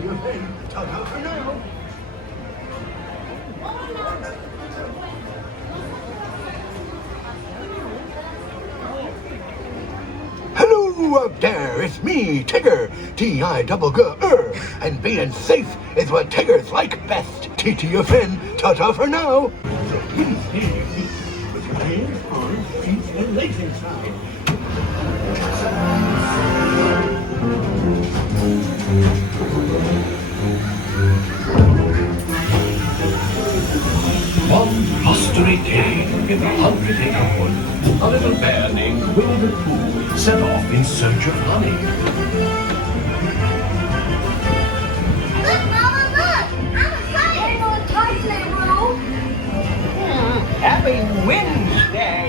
See you then. Ta-ta for now. Hello out there, it's me, Tigger, T-I-double-G-er, and being safe is what Tiggers like best. TTFN, ta-ta for now. So please stay in your seat with your hands, arms, feet, and legs inside. One blustery day in the 100-acre wood, a little bear named Winnie the Pooh set off in search of honey. Look, Mama, look! I'm excited! I'm excited, Roo! Happy Wednesday!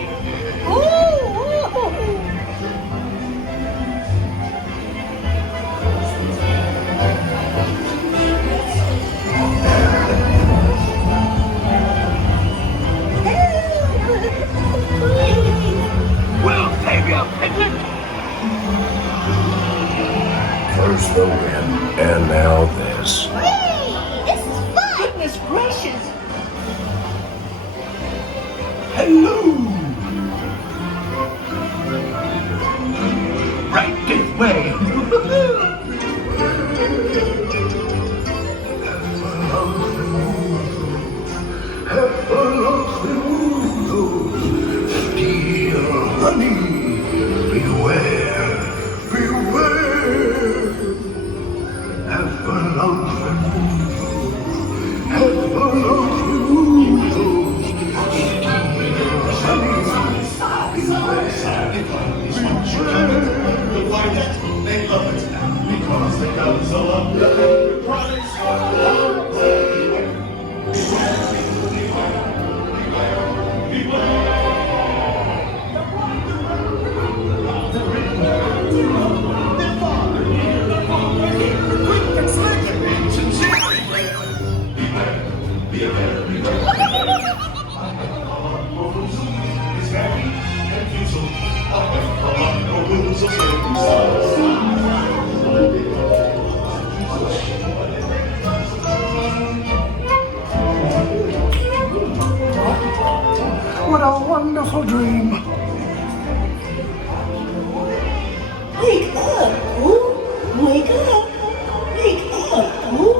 We'll save you, Piglet! First the wind, and now this. Whee! This is fun! Goodness gracious! Hello! Right this way. Steal honey. Beware, beware. Have a They love it because they got so long. What a wonderful dream. Wake up, Pooh! Wake up! Wake up, Pooh!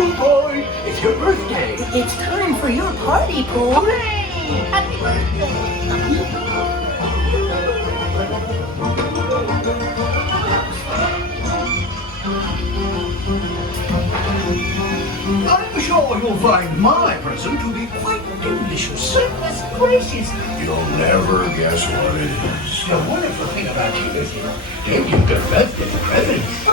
Oh boy, it's your birthday. It's time for your party, Pooh! Hooray! Happy birthday! I'm sure you'll find my present to be quite delicious. Goodness gracious! You'll never guess what it is. The wonderful thing about you is they give the birthday presents.